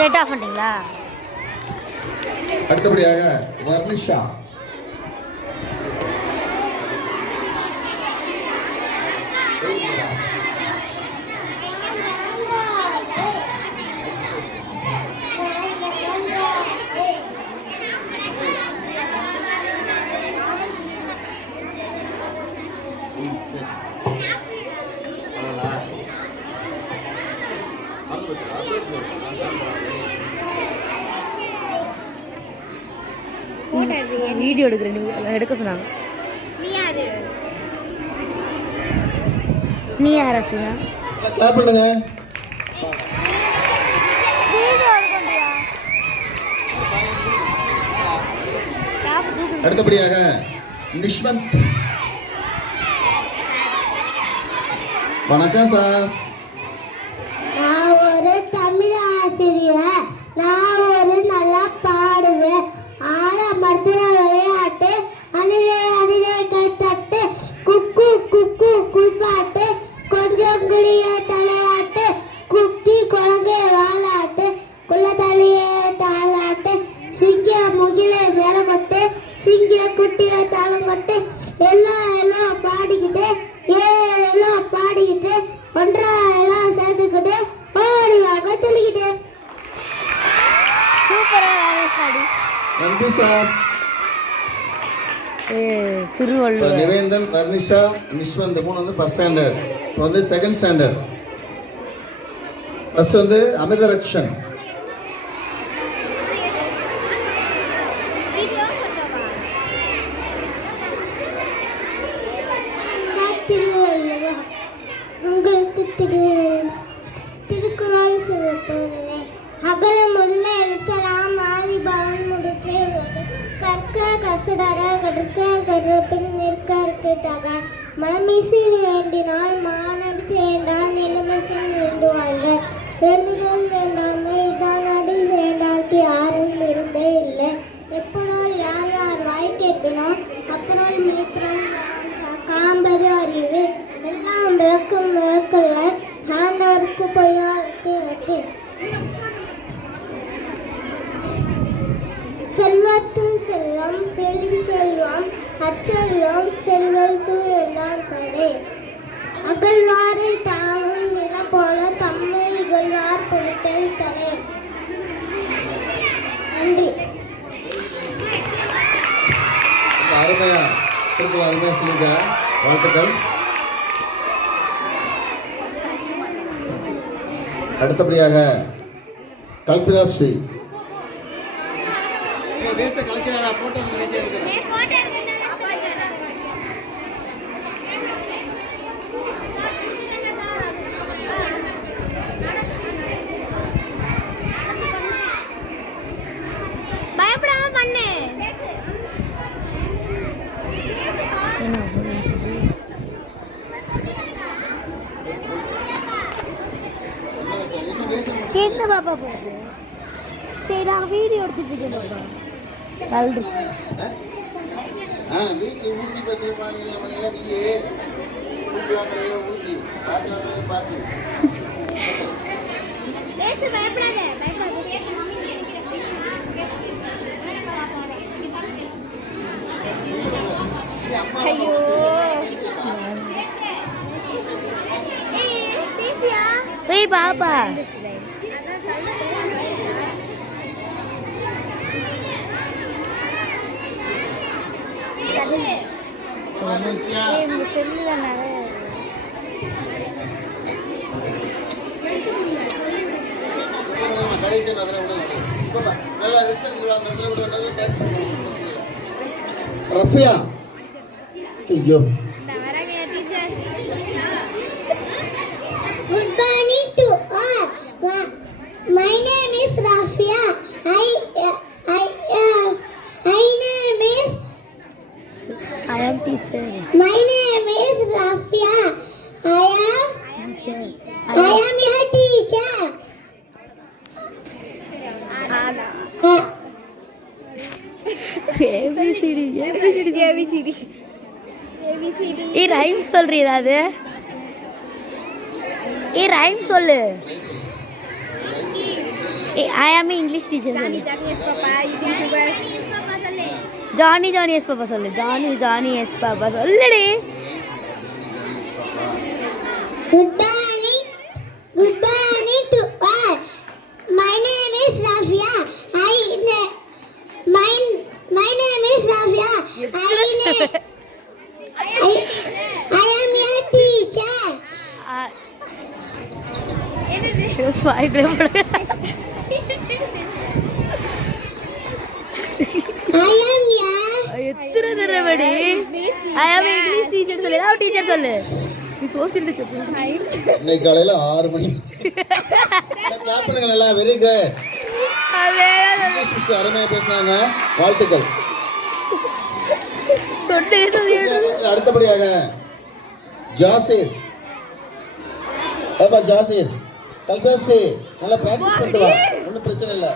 Net off பண்ணிட்டீங்களா? அடுத்தபடியாக வர்னிஷா. Video எடுக்க சொன்னாங்க. நீ யார் அஸ்வினா? கிளாப் பண்ணுங்க. அடுத்தபடியாக நிஷ்வந்த். வணக்கம் சார். நான் ஒரு தமிழ் ஆசிரியர். நான் ஒரு நல்லா பாடுவேன். ஆலமரத்துல விளையாட்டு, அதிலே அதிலே கைத்தட்டு, குக்கு குக்கு குளிப்பாட்டு, கொஞ்சம் குடிய தலையாட்டு, குக்கி குழந்தை வாலாட்டு, குள்ளத்தலையே தாளாட்டு, சிங்க முகில மேலமட்டு, சிங்க குட்டிய தாளங்கொட்டு, எல்லாம் பாடிக்கிட்டு, எல்லாம் பாடிக்கிட்டு, ஒன்றா எல்லாம் சேர்த்துக்கிட்டு ஓடி வாங்க சொல்லிக்கிட்டு. நன்றி சார். திருவள்ளுவர். நிவேந்தன், வர்னிஷா, நிஷ்வந்த் மூணு வந்து ஃபர்ஸ்ட் ஸ்டாண்டர்ட். இப்போ வந்து செகண்ட் ஸ்டாண்டர்ட். ஃபர்ஸ்ட் வந்து அமிர்தரக்ஷன். திருவள்ளுவர் உங்களுக்கு திருக்குறள் சொல்ல போகிறேன். அகல முதல்ல எழுத்தலாம் ஆதி பவன் முடிற்றே உள்ளது. கற்க கசடர கற்க கருப்பின் நிற்க இருக்காக மலமீசி வேண்டினால் மாணவி சேர்ந்தால் நிலமீசி வேண்டுவார்கள். வேண்டுதல் வேண்டாமை இதான் அடி சேர்ந்தார்க்கு யாரும் விரும்பே இல்லை. எப்பொருள் யார் யார் வாய் கேட்பினோம் அப்பொருள் மீட்புறம் காம்பது அறிவு. எல்லாம் விளக்கும் விளக்கல்ல ஆண்டவருக்கு பொய்யாருக்கு இருக்கு. செல்வத்தும் செல்வம் செல்வி செல்வம் அச்செல்வம் செல்வல் தூள் எல்லாம் சரி. அகழ்வாரை தாமும் நில போல தம்மை இகழ்வார் பொறுத்தல் தலை. நன்றி. அருமையா திருக்குறள் அருமையா சொல்லிங்க. வாழ்த்துக்கள். அடுத்தபடியாக கல்பிதா ஸ்ரீ. பயப்படாம பண்ணு. கேட்க பாப்பா போகுது. சரி நான் வீடியோ எடுத்துட்டு இருக்கேன் பாப்பா. கல்வி வீட்டில் ஊசி பசி பாருங்க ஊசி வாங்கலையோ ஊசி பாசி வாங்கலையோ பாசி. பயப்படாத ஐயோ ஏய் பாப்பா ரஃபியா. ஐயோ Good morning to all. My name is Rafia. I am teacher. My name is Rafia. Teacher. I am your teacher. ABCD. ஏய் ரைம் சொல்றீ ஏதாவது? ஏய் ரைம் சொல்லு. I am English teacher. Johnny yes papa சொல்லு. Johnny yes papa சொல்லுடி. Good morning to all. My name is Rafia. My name is Rafia. I am your teacher. I am எத்தனை தடவை I am English teacher சொல்லு. நான் teacher சொல்லு. நீ social teacher. இன்னைக்கு காலையில 6 மணி. கிளாப் பண்ணுங்க எல்லாம். Very good. இங்கிலீஷ் மிஸ் அருமையா பேசுனாங்க. வாழ்த்துக்கள். அடுத்தபடியாக ஜாசிர். அப்பா ஜாசிர். கல்பேசி நல்லா பிராக்டீஸ் பண்ணிட்டு வா. ஒன்றும் பிரச்சனை இல்லை.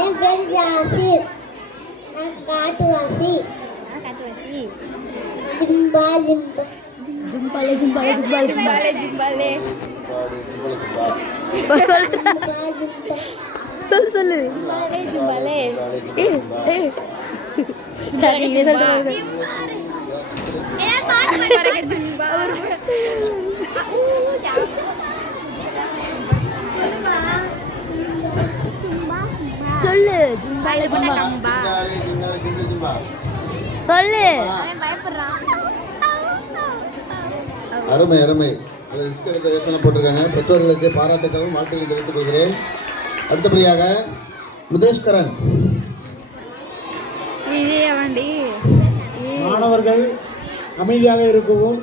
என் பேர் ஜாசிர். நான் காட்டுவாசி. ஜிம்பாலே சொல்லு சொல்லு ஜும்பாலே ஜும்பா சொல்லு. அருமை அருமை. ரிஸ்க் எடுத்த யோசனை போட்டிருக்காங்க. பெற்றோர்களுக்கு பாராட்டுக்களும் வாழ்த்துக்களை தெரிவித்துக் கொள்கிறேன். அடுத்தபடியாக முதேஷ்கரன். மாணவர்கள் அமைதியாக இருக்கவும்.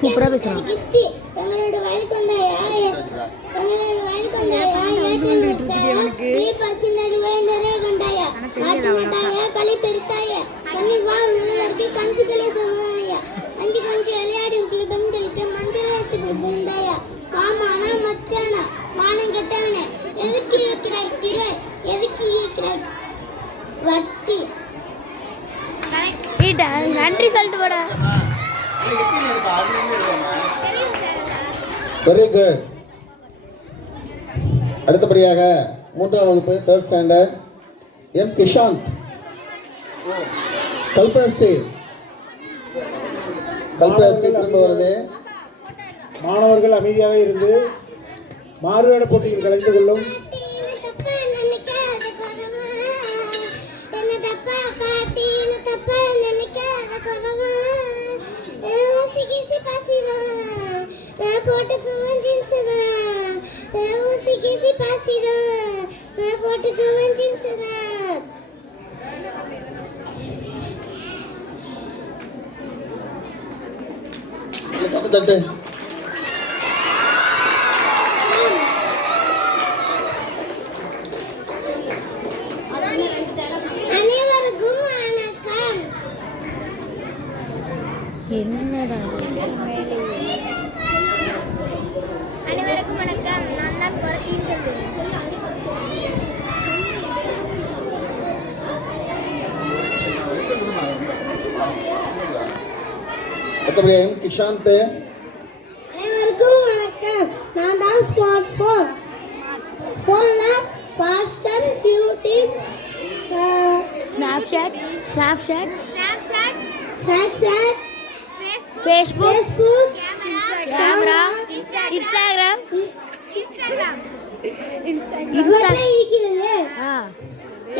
சூப்பரா பேசுறான். நன்றி சொல்லிட்டு போட. Very good. அடுத்தபடியாக 3ஆம் வகுப்பு 3rd ஸ்டாண்டர்ட் எம் கிஷாந்த். கல்பேசி திரும்ப வருது. மாணவர்கள் அமைதியாக இருந்து மாறுவேட போட்டியில் கலந்து கொள்ளும். தட்டு. அனைவருக்கும் வணக்கம். என்னடா அனைவருக்கும் வணக்கம். நான் தான் பொறுத்தீன் அடுத்தபடியாக கிஷாந்த். அனைவருக்கும் வணக்கம். நான் தான் ஸ்மார்ட் ஃபோன்ல pastor beauty Snapchat Facebook camera Instagram இருக்கிறது.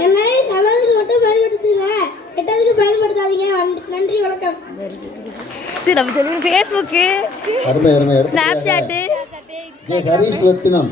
என்னை நல்லதுக்கு மட்டும் பயன்படுத்துங்க, கெட்டதுக்கு பயன்படுத்தாதீங்க. நன்றி வணக்கம். சரி நம்ம சொல்லுங்க. ஃபேஸ்புக், அருமை அருமை. ஸ்னாப்சாட். ஹரிஷ் ரத்தினம்.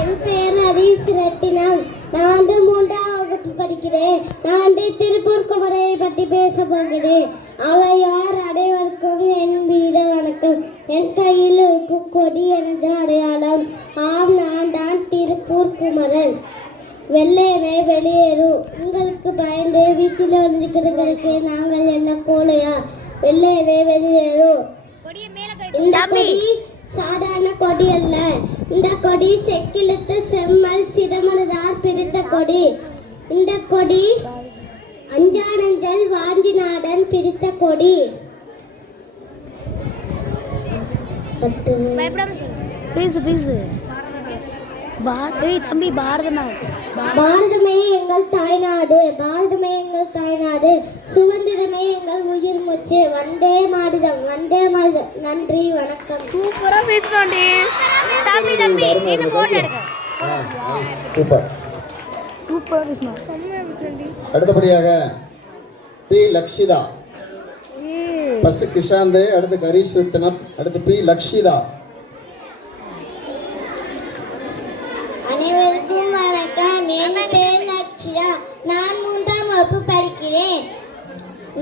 என் பேர் ஹரிஷ் ரத்தினம். நான் 3ஆம் வகுப்பு படிக்கிறேன். நான் திருப்பூர் குமரையை பற்றி பேச போகிறேன். அவையார் அனைவருக்கும் என் வீர வணக்கம். என் கையில் இருக்கும் கொடி எனது அடையாளம். ஆம், நான் தான் திருப்பூர் குமரன். வெள்ளையனே வெளியேறு. உங்களுக்கு பயந்து வீட்டில் ஒழிஞ்சுக்கிறதுக்கு நாங்கள் என்ன கோழையா? வெள்ளையனே வெளியேறு. இந்த கொடி சாதாரண கொடி அல்ல. இந்த கொடி செக்கிழுத்து செம்மல் சிதமனதார் பிடித்த கொடி. இந்த கொடி அஞ்சானஞ்சல் வாஞ்சிநாடன் பிடித்த கொடி. பேசு பேசு. தம்பி பாரதமே எங்கள் தாய்நாடு, பாரதமே எங்கள் தாய்நாடு, சுதந்திரமே எங்கள் உயிர் மூச்சு. வந்தே மாநிலம், வந்தே மாநிலம். நன்றி, வணக்கம். சூப்பரா பேசுறோண்டி தம்பி. நீங்க போட்டோ எடுங்க. சூப்பர். சூப்பரா பேசுறோம். செம்மையா பேசுறோண்டி. அடுத்தபடியாக பி லக்ஷிதா. ஃபர்ஸ்ட் கிஷாந்த், அடுத்து கரீஷ் ரத்னம், அடுத்து பி லக்ஷிதா. அனைவருக்கும் வணக்கம். என் பேர் லட்சியா. நான் 3ஆம் வகுப்பு படிக்கிறேன்.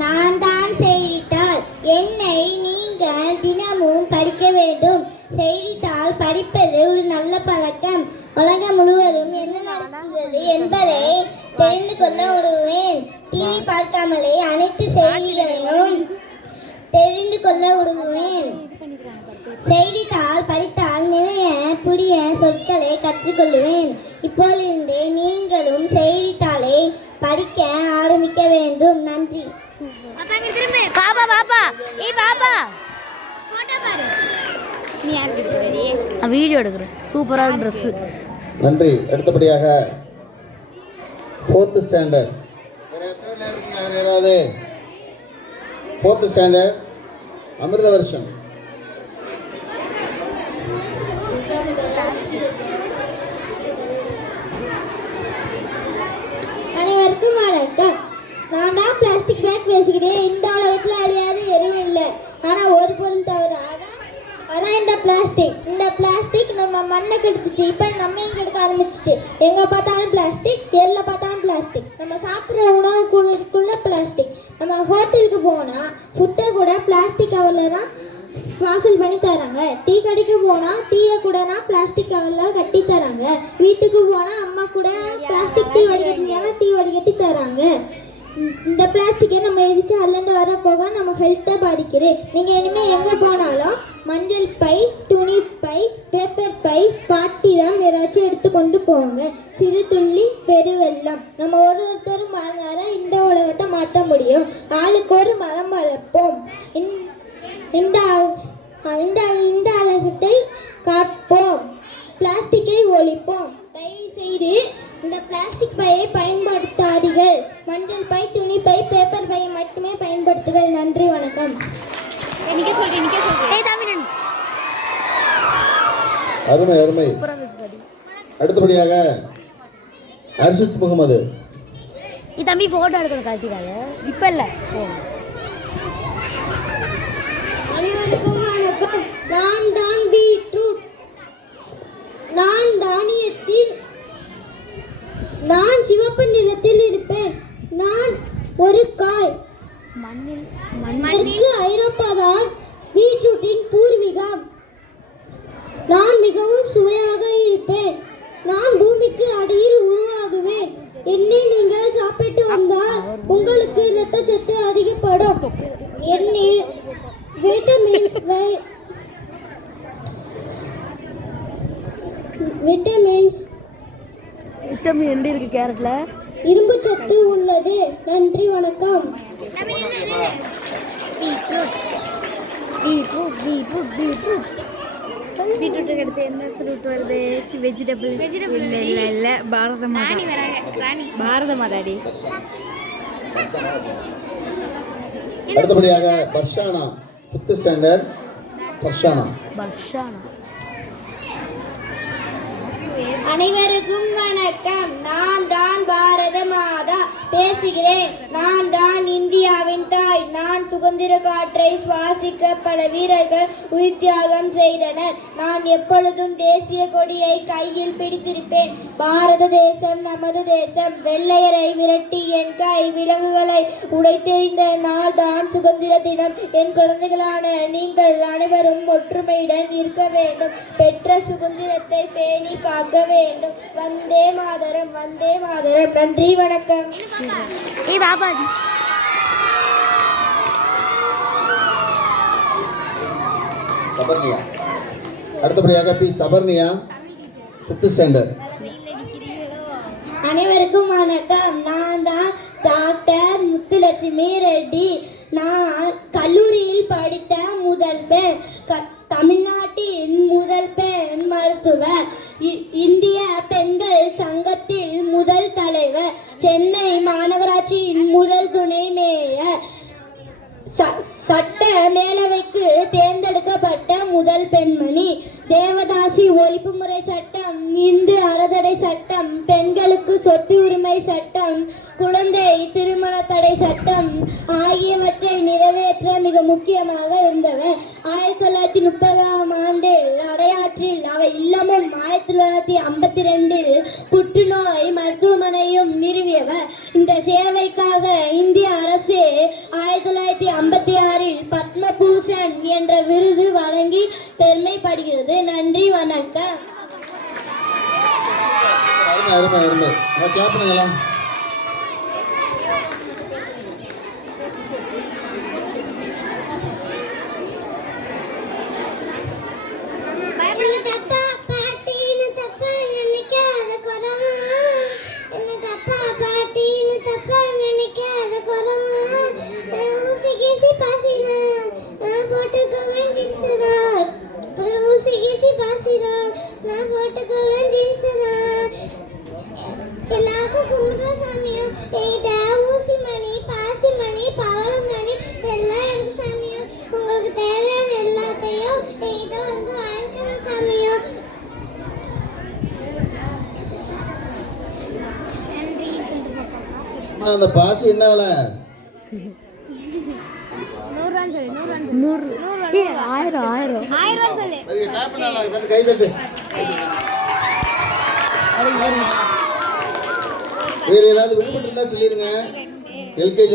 நான் தான் செய்தித்தாள். என்னை நீங்கள் தினமும் படிக்க வேண்டும். செய்தித்தாள் படிப்பது ஒரு நல்ல பழக்கம். உலகம் முழுவதும் என்ன நடக்கிறது என்பதை தெரிந்து கொள்ள விடுவேன். டிவி பார்க்காமலே அனைத்து செய்திகளையும் தெரிந்து கொள்ள விடுவேன். செய்தித்தாள் படித்தால் நிறைய புதிய சொற்களை கற்றுக்கொள்வேன். இப்போதிருந்தே நீங்களும் செய்தித்தாளை படிக்க ஆரம்பிக்க வேண்டும். நன்றி. வீடியோ எடுக்கிறேன். சூப்பரா ட்ரெஸ். நன்றி. அடுத்தபடியாக 4th ஸ்டாண்டர்ட். யாராவது 4th ஸ்டாண்டர்ட் அமிர்த வருஷம். அனைவருக்கும் வணக்கம். நான் தான் பிளாஸ்டிக் பேக் பேசுகிறேன். இந்த உலகத்தில் அழியாத எதுவும் இல்லை. ஆனால் ஒரு பொருள் தவிர, அதான் இந்த பிளாஸ்டிக். இந்த பிளாஸ்டிக் நம்ம மண்ணை கெடுத்துச்சு. இப்போ நம்மையும் கெடுக்க ஆரம்பிச்சிச்சு. எங்கே பார்த்தாலும் பிளாஸ்டிக், எதில் பார்த்தாலும் பிளாஸ்டிக். நம்ம சாப்பிட்ற உணவுக்குள்ள பிளாஸ்டிக். நம்ம ஹோட்டலுக்கு போனால் ஃபுட்டை கூட பிளாஸ்டிக் கவரில் தான் பார்சல் பண்ணி தராங்க. டீ கடைக்கு போனால் டீயை கூடனா பிளாஸ்டிக் கவரில் கட்டி தராங்க. வீட்டுக்கு போனால் அம்மா கூட பிளாஸ்டிக் டீ வடிகட்டினா டீ வடிகட்டி தராங்க. இந்த பிளாஸ்டிக்கை நம்ம எரிச்சு அல்லண்டு வர போக நம்ம ஹெல்த்தை பாதிக்குது. நீங்கள் இனிமேல் எங்கே போனாலும் மஞ்சள் பை, துணி பை, பேப்பர் பை, பாட்டிலாம் ஏதாச்சும் எடுத்துக்கொண்டு போங்க. சிறு துள்ளி பெருவெள்ளம். நம்ம ஒருத்தரும் மாறினார இந்த உலகத்தை மாற்ற முடியும். ஆளுக்கு ஒரு மரம் வளர்ப்போம். இந்த உலகத்தை காப்போம். பிளாஸ்டிக்கை ஒழிப்போம். தயவு செய்து இந்த பிளாஸ்டிக் பையை பயன்படுத்தாதீர்கள். மஞ்சள் பை, துணி பை, பேப்பர் பை மட்டுமே பயன்படுத்துங்கள். நன்றி, வணக்கம். அருமை அருமை. அடுத்தபடியாக அர்ஷித் முகமது. தம்பி போட்டோ எடுக்கணும். காட்டிக்காத இப்ப இல்ல. அனைவருக்கும் வணக்கம். நான் தான் பீட்ரூட். நான் தானியத்தில் நான் சிவப்பு நிறத்தில் இருப்பேன். நான் ஒரு காய். மண்ணில் ஐரோப்பா தான் பீட்ரூட்டின் பூர்வீகம். நான் மிகவும் சுவையாக இருப்பேன். நான் பூமிக்கு அடியில் உருவாகுவேன். என்னை நீங்கள் சாப்பிட்டு வந்தால் உங்களுக்கு இரத்தச்சத்து அதிகப்படும். என்னை விட்டமின்ஸ் விட்டமின் என்ன இருக்கு கேரட்ல? இரும்பு சத்து உள்ளது. நன்றி, வணக்கம். பீட்ரூட் அடுத்து என்ன ஃப்ரூட் வருது? வெஜிடபிள் இல்ல பாரத மாதாடி. அடுத்தபடியாக பர்ஷானா 5th ஸ்டாண்டர்ட். பர்ஷானா. அனைவருக்கும் வணக்கம். நான் தான் பாரத மாதா பேசுகிறேன். நான் தான் இந்தியாவின் தாய். நான் சுதந்திர காற்றை சுவாசிக்க பல வீரர்கள் உயிர் தியாகம் செய்தனர். நான் எப்பொழுதும் தேசிய கொடியை கையில் பிடித்திருப்பேன். பாரத தேசம் நமது தேசம். வெள்ளையரை விரட்டி என் கை விலங்குகளை உடைத்தெறிந்த நாள் தான் சுதந்திர தினம். என் குழந்தைகளான நீங்கள் அனைவரும் ஒற்றுமையுடன் இருக்க வேண்டும். பெற்ற சுதந்திரத்தை பேணி காக்க வேண்டும். வந்தே மாதரம், வந்தே மாதரம். நன்றி, வணக்கம். சபர்ணியா. அடுத்தபடியாக பி சபர்ணியா, 5th ஸ்டாண்டர்ட். அனைவருக்கும் வணக்கம். நான் தான் டாக்டர் முத்துலட்சுமி ரெட்டி. நான் கல்லூரியில் படித்த முதல் பெண், தமிழ்நாட்டின் முதல் பெண் மருத்துவர், இந்திய பெண்கள் சங்கத்தில் முதல் தலைவர், சென்னை மாநகராட்சியின் முதல் துணை மேயர், சட்ட மேலவைக்கு தேர்ந்தெடுக்கப்பட்ட முதல் பெண்மணி, தேவதாசி ஒழிப்பு முறை சட்டம், இந்து அறத்தடை சட்டம், பெண்களுக்கு சொத்து உரிமை சட்டம், குழந்தை திருமண தடை சட்டம் ஆகியவற்றை நிறைவேற்ற மிக முக்கியமாக இருந்தவர். 1930ஆம் ஆண்டில் அடையாற்றில் அவை இல்லமும் 1952இல் புற்றுநோய் மருத்துவமனையும் நிறுவியவர். இந்த சேவைக்காக இந்திய அரசு 1956இல் பத்மபூஷன் என்ற விருது வழங்கி பெருமைப்படுகிறது. நன்றி, வணக்கம். அருமை அருமை அருமை. கிளாப் பண்ணுங்களா. எல்லாருக்கும் கும்பிடுற சாமியா, என்கிட்ட ஊசி மணி, பாசி மணி, பவளம் மணி எல்லாம் எனக்கு சாமியா. உங்களுக்கு தேவையான எல்லாத்தையும் என்கிட்ட வந்து வாங்கிக்கணும் சாமியா. அந்த பாசி என்ன விலை? 1000 சொல்லு. கை தட்டு. வேற ஏதாவது விருப்பம் இருந்தா சொல்லிருங்க. LKG